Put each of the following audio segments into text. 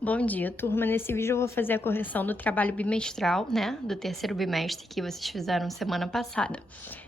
Bom dia, turma. Nesse vídeo eu vou fazer a correção do trabalho bimestral, né, do terceiro bimestre que vocês fizeram semana passada.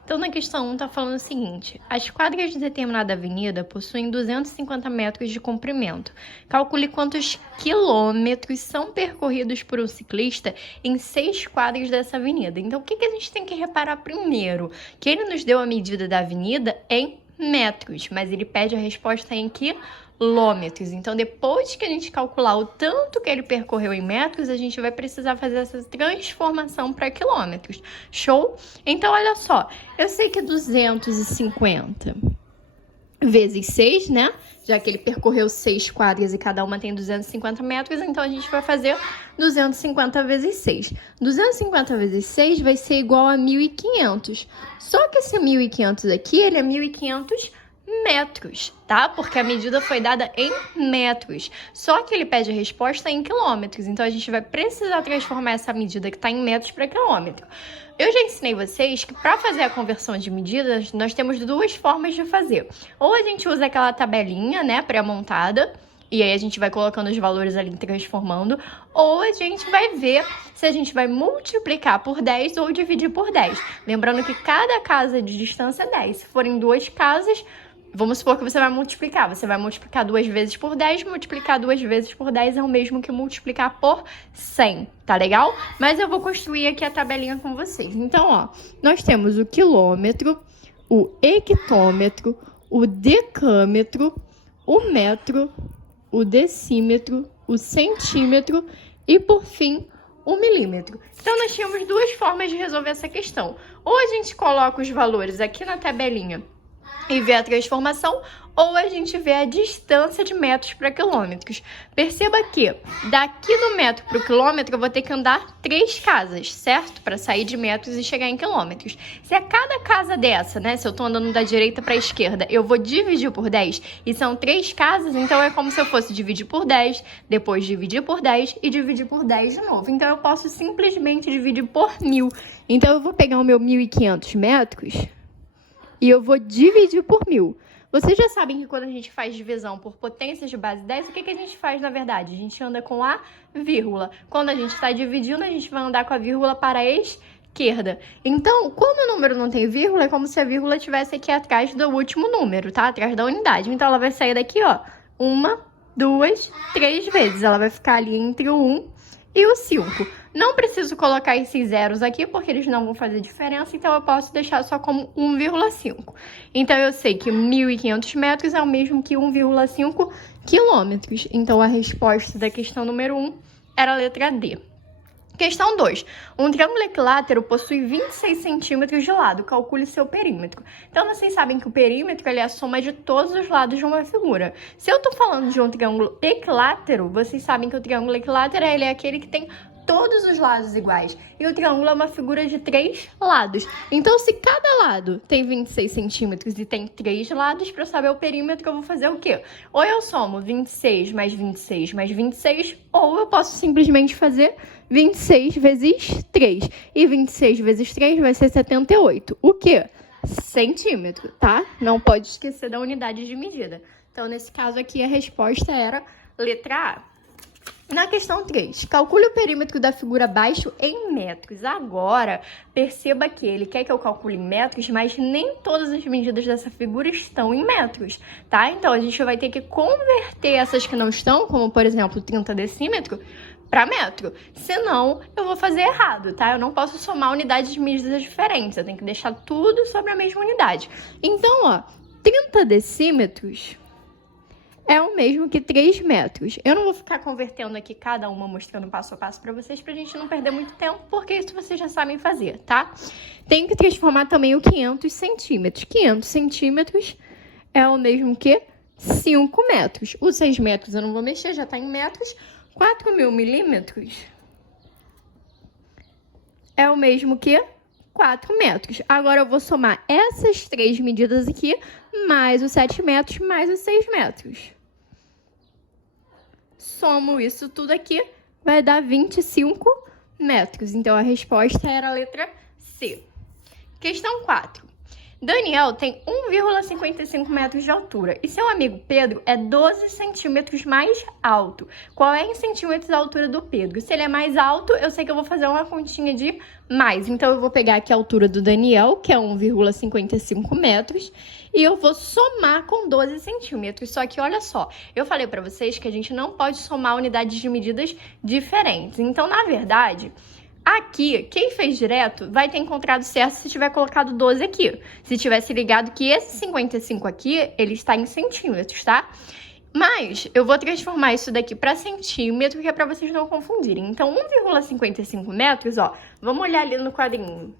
Então, na questão 1 tá falando o seguinte: as quadras de determinada avenida possuem 250 metros de comprimento. Calcule quantos quilômetros são percorridos por um ciclista em 6 quadras dessa avenida. Então, o que a gente tem que reparar primeiro? Que ele nos deu a medida da avenida em metros, mas ele pede a resposta em quilômetros. Então, depois que a gente calcular o tanto que ele percorreu em metros, a gente vai precisar fazer essa transformação para quilômetros. Show? Então, olha só, eu sei que 250 vezes 6, né? Já que ele percorreu 6 quadras e cada uma tem 250 metros, então a gente vai fazer 250 vezes 6. 250 vezes 6 vai ser igual a 1.500. Só que esse 1.500 aqui, ele é 1.500 metros, tá? Porque a medida foi dada em metros. Só que ele pede a resposta em quilômetros. Então, a gente vai precisar transformar essa medida que está em metros para quilômetro. Eu já ensinei vocês que para fazer a conversão de medidas, nós temos duas formas de fazer. Ou a gente usa aquela tabelinha, né, pré-montada, e aí a gente vai colocando os valores ali transformando, ou a gente vai ver se a gente vai multiplicar por 10 ou dividir por 10. Lembrando que cada casa de distância é 10. Se forem duas casas, vamos supor que você vai multiplicar 2 vezes por 10, multiplicar 2 vezes por 10 é o mesmo que multiplicar por 100, tá legal? Mas eu vou construir aqui a tabelinha com vocês. Então, ó, nós temos o quilômetro, o hectômetro, o decâmetro, o metro, o decímetro, o centímetro e, por fim, o milímetro. Então, nós tínhamos duas formas de resolver essa questão. Ou a gente coloca os valores aqui na tabelinha e ver a transformação, ou a gente vê a distância de metros para quilômetros. Perceba que daqui do metro para o quilômetro eu vou ter que andar 3 casas, certo? Para sair de metros e chegar em quilômetros. Se a cada casa dessa, né, se eu estou andando da direita para a esquerda, eu vou dividir por 10 e são 3 casas, então é como se eu fosse dividir por 10, depois dividir por 10 e dividir por 10 de novo. Então eu posso simplesmente dividir por 1.000. Então eu vou pegar o meu 1.500 metros e eu vou dividir por 1.000. Vocês já sabem que quando a gente faz divisão por potências de base 10, o que a gente faz na verdade? A gente anda com a vírgula. Quando a gente está dividindo, a gente vai andar com a vírgula para a esquerda. Então, como o número não tem vírgula, é como se a vírgula estivesse aqui atrás do último número, tá? Atrás da unidade. Então, ela vai sair daqui, ó, 1, 2, 3 vezes. Ela vai ficar ali entre o 1 e o 5. Não preciso colocar esses zeros aqui, porque eles não vão fazer diferença, então eu posso deixar só como 1,5. Então, eu sei que 1.500 metros é o mesmo que 1,5 quilômetros. Então, a resposta da questão número 1 era a letra D. Questão 2. Um triângulo equilátero possui 26 centímetros de lado. Calcule seu perímetro. Então, vocês sabem que o perímetro ele é a soma de todos os lados de uma figura. Se eu estou falando de um triângulo equilátero, vocês sabem que o triângulo equilátero ele é aquele que tem todos os lados iguais. E o triângulo é uma figura de 3 lados. Então, se cada lado tem 26 centímetros e tem 3 lados, para eu saber o perímetro, eu vou fazer o quê? Ou eu somo 26 mais 26 mais 26, ou eu posso simplesmente fazer 26 vezes 3. E 26 vezes 3 vai ser 78. O quê? Centímetro, tá? Não pode esquecer da unidade de medida. Então, nesse caso aqui, a resposta era letra A. Na questão 3, calcule o perímetro da figura abaixo em metros. Agora, perceba que ele quer que eu calcule em metros, mas nem todas as medidas dessa figura estão em metros, tá? Então, a gente vai ter que converter essas que não estão, como, por exemplo, 30 decímetros, para metro. Senão, eu vou fazer errado, tá? Eu não posso somar unidades de medidas diferentes. Eu tenho que deixar tudo sobre a mesma unidade. Então, ó, 30 decímetros é o mesmo que 3 metros. Eu não vou ficar convertendo aqui cada uma, mostrando passo a passo para vocês, pra gente não perder muito tempo, porque isso vocês já sabem fazer, tá? Tenho que transformar também o 500 centímetros. 500 centímetros é o mesmo que 5 metros. Os 6 metros eu não vou mexer, já tá em metros. 4.000 milímetros é o mesmo que 4 metros. Agora eu vou somar essas 3 medidas aqui, mais os 7 metros, mais os 6 metros. Somo isso tudo aqui, vai dar 25 metros. Então, a resposta era a letra C. Questão 4. Daniel tem 1,55 metros de altura e seu amigo Pedro é 12 centímetros mais alto. Qual é em centímetros a altura do Pedro? Se ele é mais alto, eu sei que eu vou fazer uma continha de mais. Então, eu vou pegar aqui a altura do Daniel, que é 1,55 metros, e eu vou somar com 12 centímetros. Só que, olha só, eu falei pra vocês que a gente não pode somar unidades de medidas diferentes. Então, na verdade... Aqui, quem fez direto vai ter encontrado certo se tiver colocado 12 aqui. Se tivesse ligado que esse 55 aqui, ele está em centímetros, tá? Mas eu vou transformar isso daqui para centímetro, que é para vocês não confundirem. Então, 1,55 metros, ó, vamos olhar ali no quadrinho.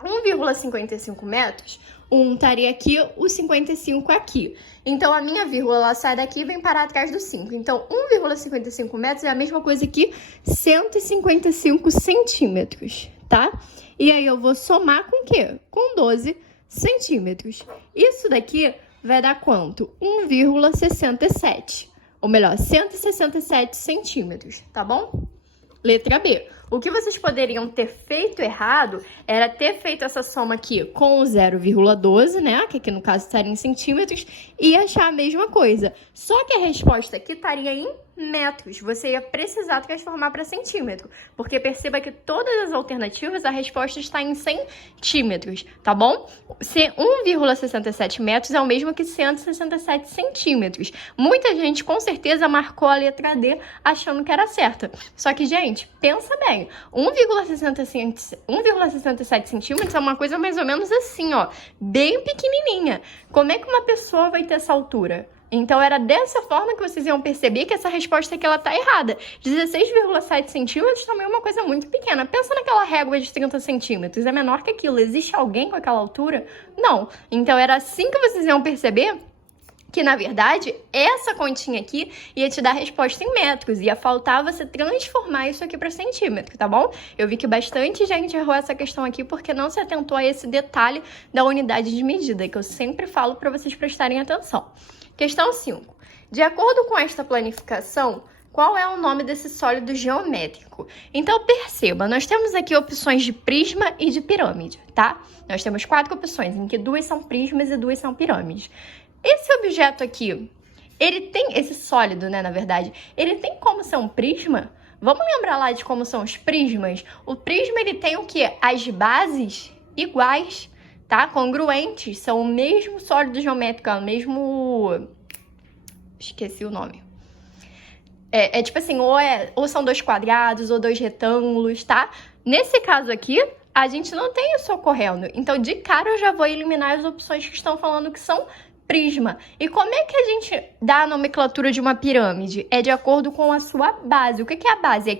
1,55 metros, 1 estaria aqui, o 55 aqui. Então, a minha vírgula ela sai daqui e vem parar atrás do 5. Então, 1,55 metros é a mesma coisa que 155 centímetros, tá? E aí, eu vou somar com o quê? Com 12 centímetros. Isso daqui vai dar quanto? 1,67. Ou melhor, 167 centímetros, tá bom? Letra B. O que vocês poderiam ter feito errado era ter feito essa soma aqui com o 0,12, né? Que aqui no caso estaria em centímetros, e achar a mesma coisa. Só que a resposta aqui estaria em metros. Você ia precisar transformar para centímetro. Porque perceba que todas as alternativas, a resposta está em centímetros, tá bom? 1,67 metros é o mesmo que 167 centímetros. Muita gente com certeza marcou a letra D achando que era certa. Só que, gente, pensa bem. 1,67 centímetros é uma coisa mais ou menos assim, ó. Bem pequenininha. Como é que uma pessoa vai ter essa altura? Então, era dessa forma que vocês iam perceber que essa resposta aqui, ela tá errada. 16,7 centímetros também é uma coisa muito pequena. Pensa naquela régua de 30 centímetros. É menor que aquilo. Existe alguém com aquela altura? Não. Então, era assim que vocês iam perceber que, na verdade, essa continha aqui ia te dar a resposta em metros. Ia faltar você transformar isso aqui para centímetro, tá bom? Eu vi que bastante gente errou essa questão aqui porque não se atentou a esse detalhe da unidade de medida, que eu sempre falo para vocês prestarem atenção. Questão 5. De acordo com esta planificação, qual é o nome desse sólido geométrico? Então, perceba, nós temos aqui opções de prisma e de pirâmide, tá? Nós temos 4 opções, em que 2 são prismas e 2 são pirâmides. Esse objeto aqui, ele tem, esse sólido, né, na verdade, ele tem como ser um prisma? Vamos lembrar lá de como são os prismas? O prisma, ele tem o quê? As bases iguais, tá? Congruentes, são o mesmo sólido geométrico, é o mesmo... Esqueci o nome. É tipo assim, ou são 2 quadrados ou 2 retângulos, tá? Nesse caso aqui, a gente não tem isso ocorrendo. Então, de cara, eu já vou eliminar as opções que estão falando que são prisma. E como é que a gente dá a nomenclatura de uma pirâmide? É de acordo com a sua base. O que é a base? É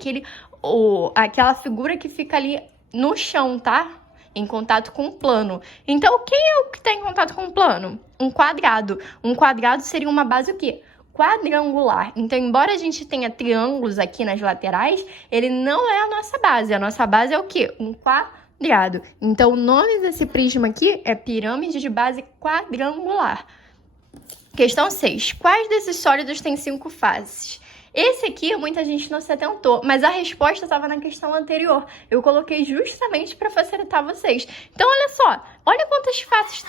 aquela figura que fica ali no chão, tá? Em contato com o plano. Então, quem é o que está em contato com o plano? Um quadrado. Um quadrado seria uma base o quê? Quadrangular. Então, embora a gente tenha triângulos aqui nas laterais, ele não é a nossa base. A nossa base é o quê? Um quadrado. Então, o nome desse prisma aqui é pirâmide de base quadrangular. Questão 6. Quais desses sólidos têm 5 faces? Esse aqui, muita gente não se atentou, mas a resposta estava na questão anterior. Eu coloquei justamente para facilitar vocês. Então, olha só. Olha quantas faces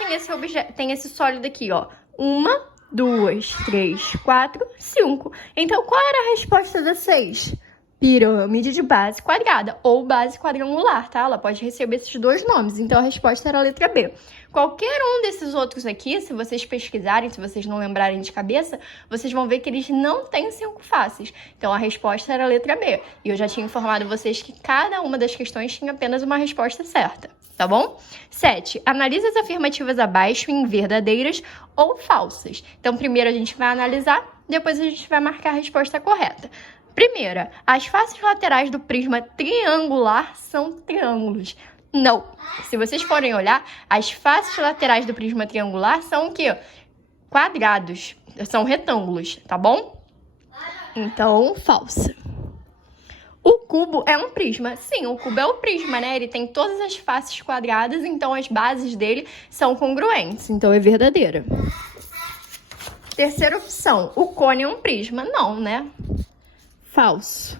tem esse sólido aqui, ó. 1, 2, 3, 4, 5. Então, qual era a resposta da 6? Pirâmide de base quadrada ou base quadrangular, tá? Ela pode receber esses 2 nomes. Então, a resposta era a letra B. Qualquer um desses outros aqui, se vocês pesquisarem, se vocês não lembrarem de cabeça, vocês vão ver que eles não têm 5 faces. Então, a resposta era a letra B. E eu já tinha informado vocês que cada uma das questões tinha apenas uma resposta certa, tá bom? 7. Analise as afirmativas abaixo em verdadeiras ou falsas. Então, primeiro a gente vai analisar, depois a gente vai marcar a resposta correta. Primeira, as faces laterais do prisma triangular são triângulos. Não. Se vocês forem olhar, as faces laterais do prisma triangular são o quê? Quadrados. São retângulos, tá bom? Então, falsa. O cubo é um prisma. Sim, o cubo é o prisma, né? Ele tem todas as faces quadradas, então as bases dele são congruentes. Então, é verdadeira. Terceira opção, o cone é um prisma. Não, né? Falso.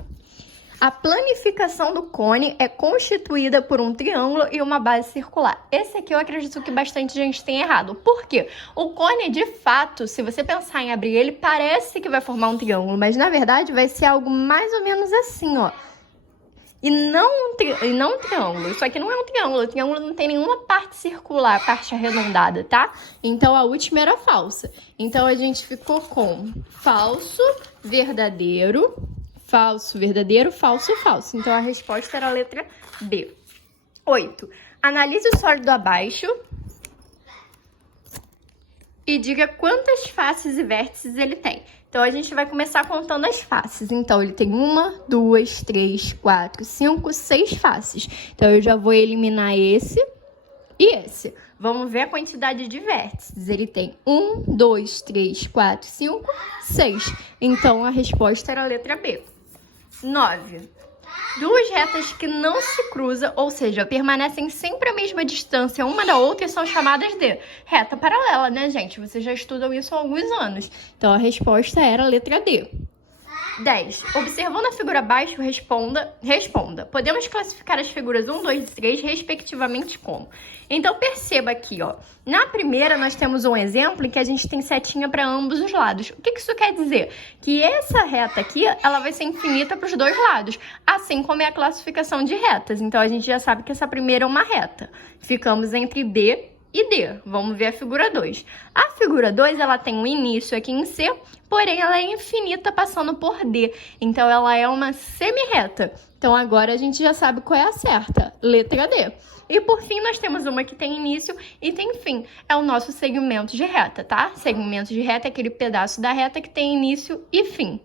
A planificação do cone é constituída por um triângulo e uma base circular. Esse aqui eu acredito que bastante gente tem errado. Por quê? O cone, de fato, se você pensar em abrir ele, parece que vai formar um triângulo, mas na verdade vai ser algo mais ou menos assim, ó. E não um triângulo. Isso aqui não é um triângulo. O triângulo não tem nenhuma parte circular, parte arredondada, tá? Então, a última era falsa. Então, a gente ficou com falso, verdadeiro, falso, verdadeiro, falso, falso. Então, a resposta era a letra B. 8. Analise o sólido abaixo e diga quantas faces e vértices ele tem. Então, a gente vai começar contando as faces. Então, ele tem 1, 2, 3, 4, 5, 6 faces. Então, eu já vou eliminar esse e esse. Vamos ver a quantidade de vértices. Ele tem 1, 2, 3, 4, 5, 6. Então, a resposta era a letra B. 9. Duas retas que não se cruzam, ou seja, permanecem sempre à mesma distância uma da outra, são chamadas de reta paralela, né, gente? Vocês já estudam isso há alguns anos. Então, a resposta era a letra D. 10. Observando a figura abaixo, responda. Podemos classificar as figuras 1, 2 e 3, respectivamente, como? Então, perceba aqui, ó. Na primeira, nós temos um exemplo em que a gente tem setinha para ambos os lados. O que isso quer dizer? Que essa reta aqui, ela vai ser infinita para os dois lados, assim como é a classificação de retas. Então, a gente já sabe que essa primeira é uma reta. Ficamos entre D e D. Vamos ver a figura 2. A figura 2, ela tem um início aqui em C, porém ela é infinita passando por D. Então, ela é uma semirreta. Então, agora a gente já sabe qual é a certa. Letra D. E, por fim, nós temos uma que tem início e tem fim. É o nosso segmento de reta, tá? Segmento de reta é aquele pedaço da reta que tem início e fim.